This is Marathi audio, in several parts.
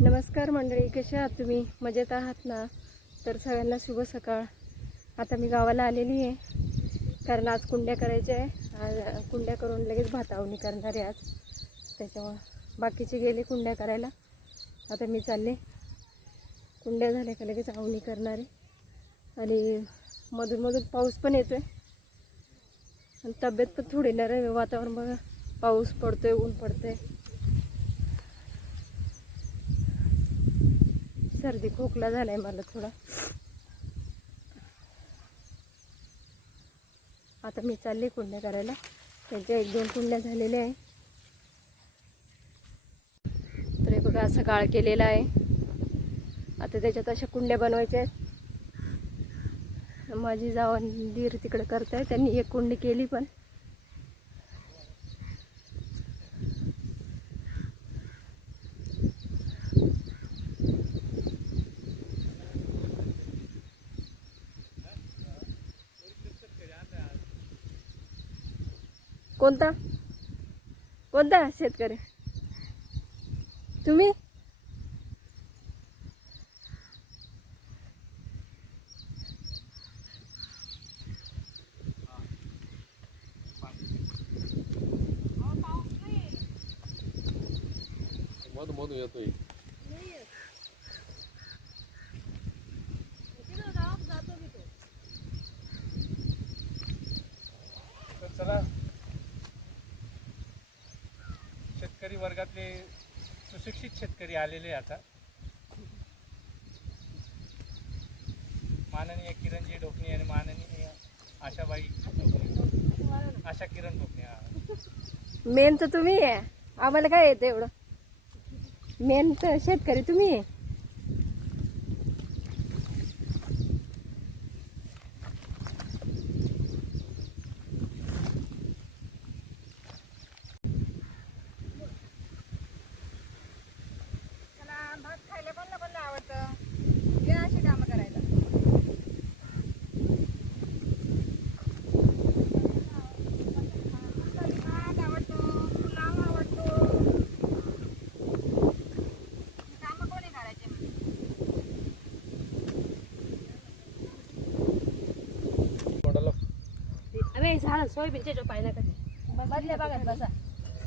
नमस्कार मंडळी, कशा आहात तुम्ही? मजेत आहात ना? तर सगळ्यांना शुभ सकाळ. आता मी गावाला आलेली आहे कारण आज कुंड्या करायच्या आहे. आज कुंड्या करून लगेच भातावणी करणार आहे आज. त्याच्यामुळं बाकीचे गेले कुंड्या करायला. आता मी चालले. कुंड्या झाल्या का लगेच आवणी करणार आहे. आणि मधून मधून पाऊस पण येतोय आणि तब्येत पण थोडी नरम आहे. वातावरण बघा, पाऊस पडतोय, ऊन पडतंय. सर्दी खोकला झालाय मला थोडा. आता मी चालले कुंड्या करायला. त्यांच्या 1-2 कुंड्या झालेल्या आहे. तर हे बघा असं गाळ केलेला आहे. आता त्याच्यात अशा कुंड्या बनवायच्या आहेत. माझी जावं दीर तिकडे करताय. त्यांनी एक कुंडी केली पण. कोणता कोणता शेतकरी तुम्ही? मधून येतोय. तर चला, शेतकरी वर्गातले सुशिक्षित शेतकरी आलेले आता. माननीय किरणजी ढोकणे आणि माननीय आशाबाई आशा किरण ढोकणे. मेन तर तुम्ही आहे. आम्हाला काय येतं एवढं? मेन तर शेतकरी तुम्ही आहे. भात खायला कोणाला आवडतं? या अशी कामं करायला. भात आवडतो, पुलाव आवडतो. कामं कोणी करायचे? अरे झालं सोयाबीनच्या जो पाहिला कधी बदल्या बघा बसा.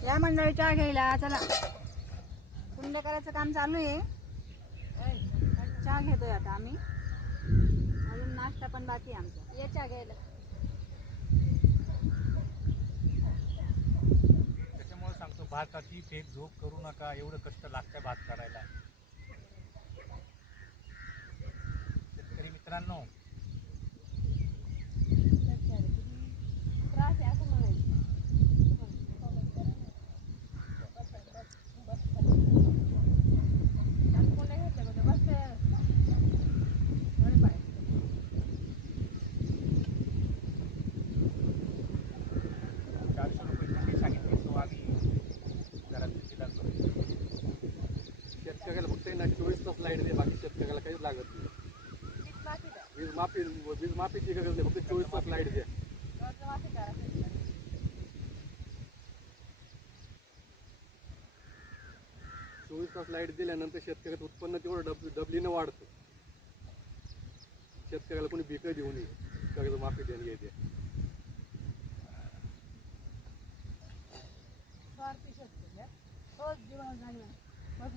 या मंडळी चहा घ्यायला चला. कुंड्या करायचं काम चालू आहे. चहा घेतोय आता आम्ही. अजून नाश्ता पण बाकी आहे आमचा. ये चहा घ्यायला. त्याच्यामुळे सांगतो, भाताची फेक झोप करू नका. एवढं कष्ट लागतं भात करायला. शेतकरी मित्रांनो, त्रास आहे असं म्हणायचं. शेतकऱ्याला फक्त ना 24 तास लाईट दे. बाकी शेतकऱ्याला काहीच लागत नाही. वीज माफीची गरज नाही. फक्त 24 तास लाईट द्या. 24 तास लाईट दिल्यानंतर शेतकऱ्याचं उत्पन्न तेवढं डबलीनं वाढतं. शेतकऱ्याला कोणी भीक देऊ नये. कर्ज माफी देणं घ्यायचे.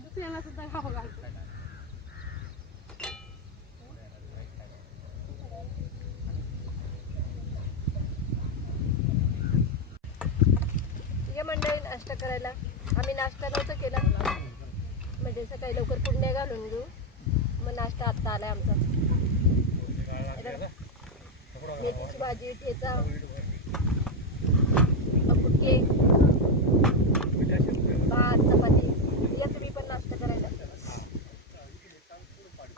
दुसऱ्याला सुद्धा खावं घालतो. ये मंडळी नाश्ता करायला. आम्ही नाश्ता नव्हता केला, म्हणजे सकाळी लवकर कुंड्या घालून घेऊ. मग नाश्ता आत्ता आलाय आमचा. मेथीची भाजी, ठेचा, बुटके, भात, चपाती. या तुम्ही पण नाश्ता करायला.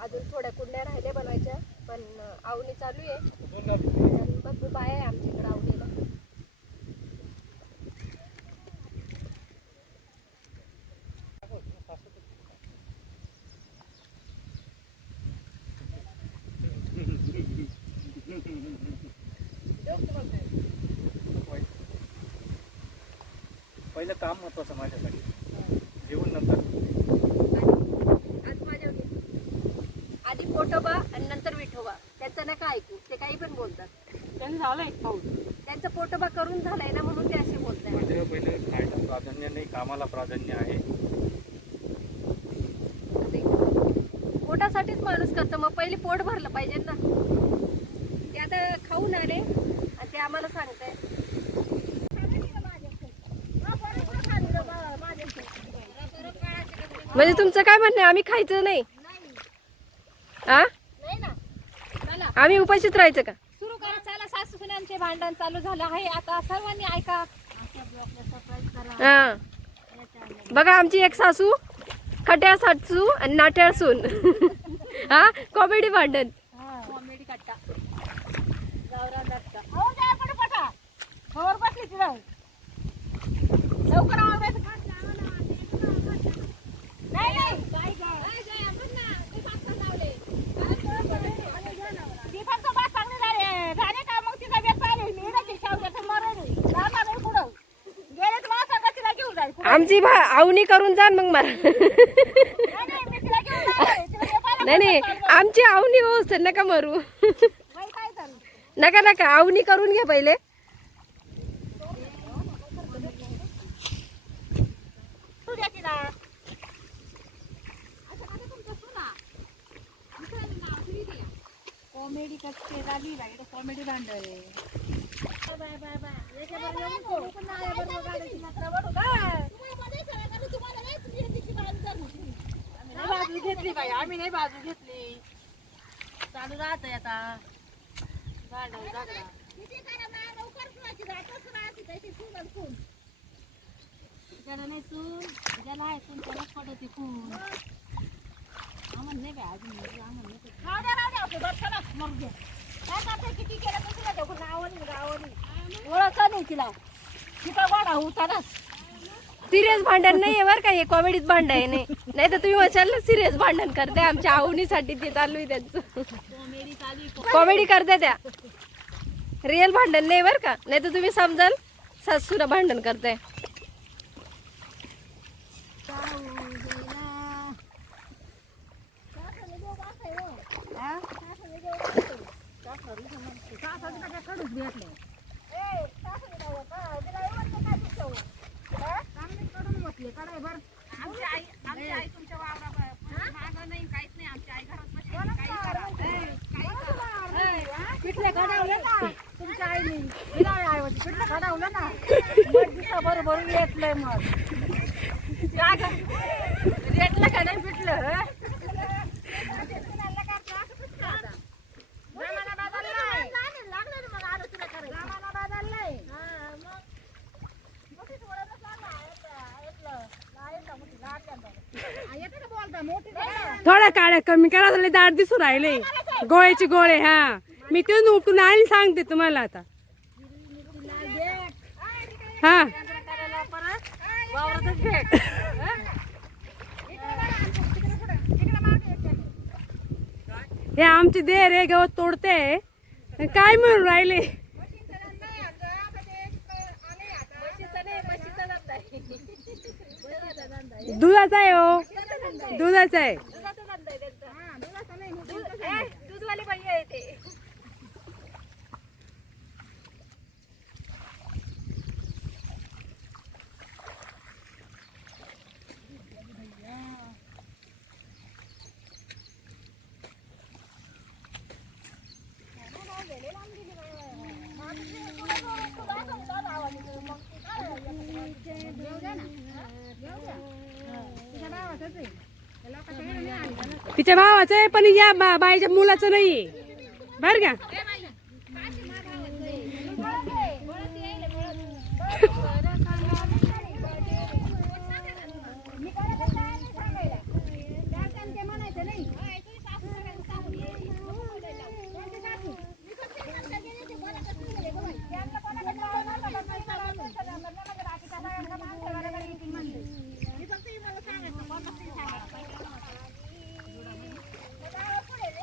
अजून थोड्या कुंड्या राहिल्या बनवायच्या, पण आवणी चालू आहे. भरपूर बाय आहे आमच्याकडे आवणीला. पहिलं काम महत्वाचं माझ्यासाठी. जेवण नंतर. आधी पोटोबा आणि नंतर विठोबा. त्यांचं नका ऐकू, ते काही पण बोलतात. त्यांनी झालंय खाऊन. त्यांचं पोटोबा करून झालंय ना, म्हणून ते असे बोलतात. म्हणजे पहिले खायला प्राधान्य नाही, कामाला प्राधान्य आहे. पोटासाठीच माणूस करतो, मग पहिले पोट भरलं पाहिजे ना. ते आता खाऊन आले आणि ते आम्हाला सांगताय. म्हणजे तुमचं काय म्हणणं आहे, आम्ही खायचं नाही? आ? आम्ही उपाशीच राहायचं का? सुरू करा, चला. सासू सुनांचे भांडण चालू झालं आहे आता. सर्वांनी ऐका. हा, बघा आमची एक सासू, खट्याळ सासू आणि नाट्याळ सून. हा, कॉमेडी भांडण. कॉमेडी कट्टा गावरान दत्ता. हो जा पटापटा. वर बसली तिला. लवकर आवरायचं. नाही नाही. ती फक्त बात चांगली झाले का मग तिचा बेत पाहिले. मी नाही शेवट्याचं मरण राहणार नाही पुढं. गेले तर मला सांगा तिला घेऊन जाईल. आमची आवनी करून जा मग मला. नाही नाही, मी तिला घेऊन जाईल. तिला हे पाहिलं नाही नाही, आमची आवनी व्यवस्थित नका मारू. नाही काय झालं. नका नका, आवनी करून घ्या पहिले. तू द्या तिला. कॉमेडी कच्चे झाली लागेल. कॉमेडी भांडण आहे. Bye bye bye. बाजू घेतली बाई, आम्ही नाही बाजू घेतली. चालू राहत आता भांडण झगडा. त्याला नाही सून, ज्याला आहे सून त्यालाच पडते खून. आम्हाला नाही बाई अजून. किती केलं तर तिला देऊ नावनी गावनी ओळख नाही तिला. तिचा वाडा होता ना. सिरियस भांडण नाही आहे बरं का, हे कॉमेडीत भांडण आहे. नाही तर तुम्ही म्हणाल सिरियस भांडण करते. आमच्या आवनीसाठी ते चालू आहे त्यांचं. कॉमेडी चालू. कॉमेडी करते त्या, रिअल भांडण नाही बरं का. नाही तर तुम्ही समजाल सासूला भांडण करताय. पिठले घडवले ना तुमच्या आईने. पिठलं घडवलं ना बरोबर येतलंय. मग येतलं का नाही पिठलं. थोडा काळ्या कमी करा, झाले दाट दिसू राहिले. गोळ्याचे गोळे. हा, मी ते उपटून आणि सांगते तुम्हाला आता. हा, हे आमचे देर आहे, गवत तोडते. काय म्हणून राहिले. दुधाचा आहे हो, दुधाचा आहे. दूधवाले बाई आहे ते. तिच्या भावाचं आहे, पण या बाईच्या मुलाचं नाहीये बर का.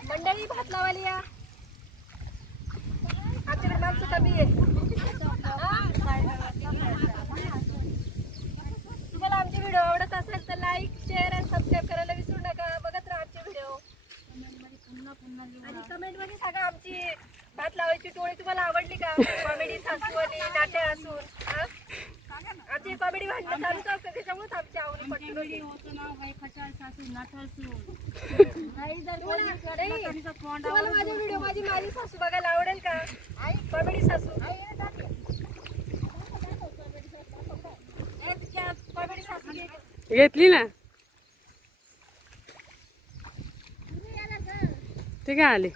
मंडळी भात लावायला या. पटलं ते. नाही जर कोणी नाही. कधीच तोंड तुम्हाला माझे व्हिडिओ माझी सासू बघायला आवडेल का? कॉमेडी सासू. कॉमेडी सासू घे. घेतली ना ते काय आले.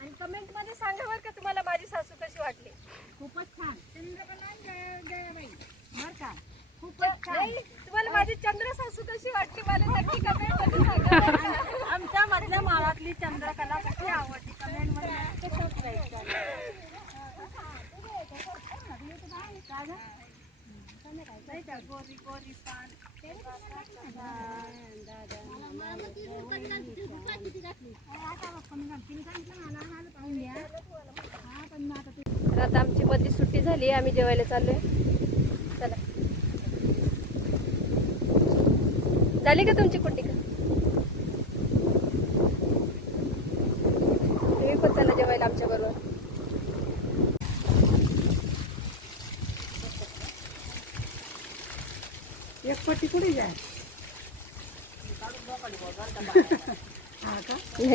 आणि कमेंट मध्ये सांगा बरं का तुम्हाला माझी सासू कशी वाटली. खूपच छान. बरं का खूपच छान. नाही, तुम्हाला माझी चंद्र सासू कशी वाटली मला नक्की कमेंट मध्ये सांगा बरं का. आमच्या मधल्या माळातली चंद्रकला कशी आवडली कमेंट मध्ये नक्की subscribe करा. नाही का? गोरी गोरी पान. तर आता आमची मधली सुट्टी झाली आम्ही जेवायला चाललोय. चला झाली का तुमची कुट्टी का? तुम्ही पण चला जेवायला आमच्या बरोबर. एक पट्टी कुठे जाय.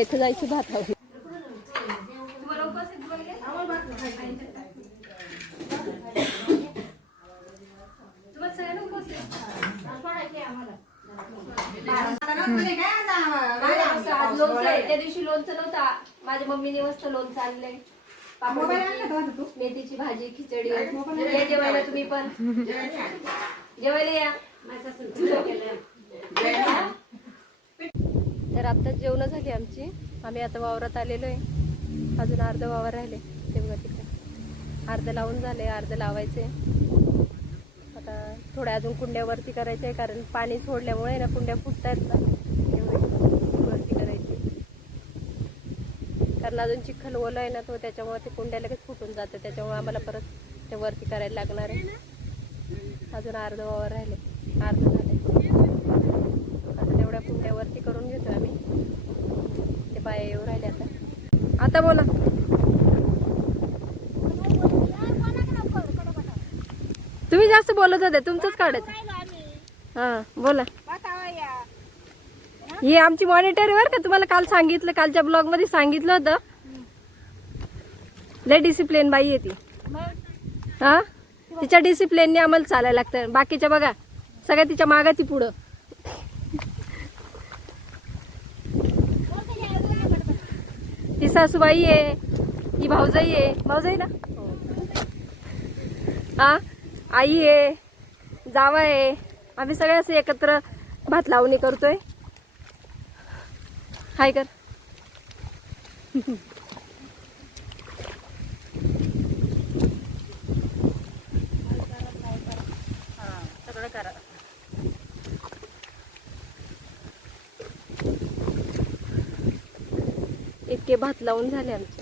इथं जायची भात हवी. त्या दिवशी लोणचं नव्हता. माझ्या मम्मीने मस्त लोणचं आणलंय. मेथीची भाजी खिचडी. या जेवायला तुम्ही पण जेवायला या. तर आता जेवण झाली आमची. आम्ही आता वावरात आलेलो आहे. अजून अर्ध वावर राहिले ते बघा तिकडे. अर्ध लावून झाले अर्ध लावायचे. आता थोड्या अजून कुंड्यावरती करायचे आहे कारण पाणी सोडल्यामुळे ना कुंड्या फुटतायत ना वरती करायची. कारण अजून चिखल ओला आहे ना तो त्याच्यामुळे ते कुंड्या लगेच फुटून जातं. त्याच्यामुळे आम्हाला परत ते वरती करायला लागणार आहे. अजून अर्ध वावर राहिले अर्ध झाले. आता तेवढ्या कुंड्यावरती करून घेतो आम्ही. ते बाया येऊ राहिले आता. आता बोला. तुम्ही जास्त बोलत होते तुमचंच काढायचं. हा बोला. ही आमची मॉनिटर वर का तुम्हाला काल सांगितलं कालच्या ब्लॉग मध्ये सांगितलं होतं. लय डिसिप्लिन बाई आहे ती. हा तिच्या डिसिप्लिनने आम्हाला चालायला लागतं. बाकीच्या बघा सगळ्या तिच्या मागा ती पुढं. ती सासूबाई आहे ही भाऊजाई आहे. भाऊजाई ना हा आई आहे जावा आहे. आम्ही सगळे असे एकत्र भात लावणी करतोय. हाय कर. सगळं करा. इतके भात लावून झाले आमचे.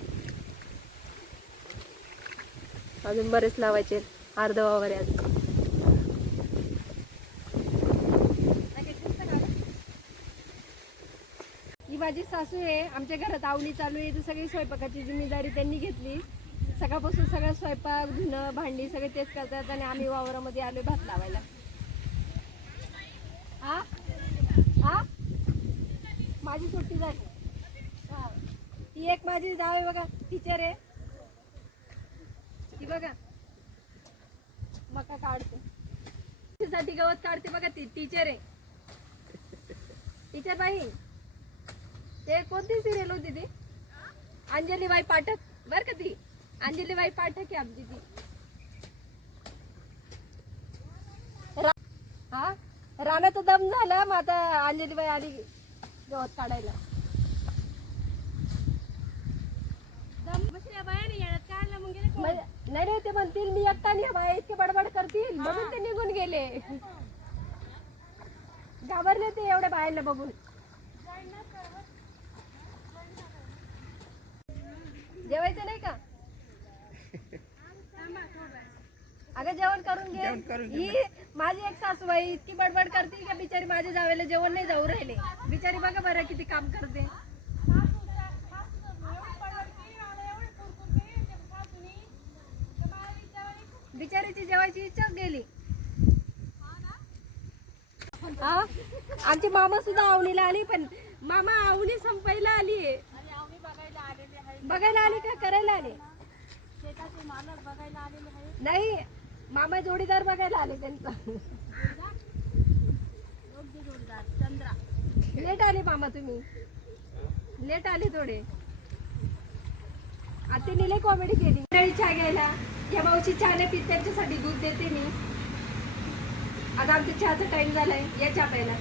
अजून बरेच लावायचे. अर्ध वावर आहे अजून. ही माझी सासू आहे. आमच्या घरात आवणी चालू आहे तर सगळी स्वयंपाकाची जिम्मेदारी त्यांनी घेतली. सकाळपासून सगळं स्वयंपाक धुणं भांडी सगळे तेच करतात आणि आम्ही वावरामध्ये आलोय भात लावायला. हा हा माझी सुट्टी झाली. हा ती एक माझी जाव आहे बघा टीचर आहे. ती बघा मका काढते साठी गवत काढते बघा. ती टीचर आहे. टीचर बाई ते कोणती सिरियल होती ती अंजलीबाई पाठक बर का. ती अंजलीबाई पाठक आहे आमची ती. हा रानाचा दम झाला मग आता अंजलीबाई आली गवत काढायला. नाही ते म्हणतील मी एकटा नाही बाई इतके बडबड करतील म्हणून ते निघून गेले. घाबरले ते एवढ्या बायांना बघून. जेवायचं नाही का? अगं जेवण करून घे. ही माझी एक सासूबाई इतकी बडबड करते का बिचारी माझ्या जावेला जेवण नाही जाऊ राहिले. बिचारी बघा बरं किती काम करते. बिचारीची जेवायची इच्छाच गेली. हा आमची मामा सुद्धा आवणीला आली, पण मामा आवणी संपायला आली आहे. बघायला आली का करायला आले? शेताचे मालक बघायला आलेले आहे. नाही, मामा जोडीदार बघायला आले त्यांचा. योग्य जोडदार चंद्रा. लेट आले मामा, तुम्ही लेट आले थोडे. आता लय कॉमेडी केली. मंडळी चहा घ्यायला या मावशी चहा नाही पीत, त्यांच्यासाठी दूध देते मी. आता आमच्या चहाचा टाइम झालाय, या चहा प्यायला.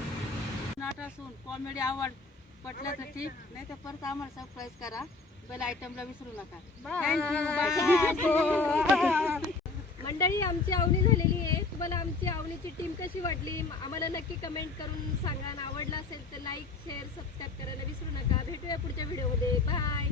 नाट असून कॉमेडी आवड पटलं तर ठीक, नाही तर परत आम्हाला सरप्राईज करा. बेल आयटमला विसरू नका. मंडळी आमची आवणी झालेली आहे. तुम्हाला आमची आवणीची टीम कशी वाटली आम्हाला नक्की कमेंट करून सांगा. आवडला असेल तर लाईक शेअर सबस्क्राईब करायला विसरू नका. भेटूया पुढच्या व्हिडिओमध्ये. बाय.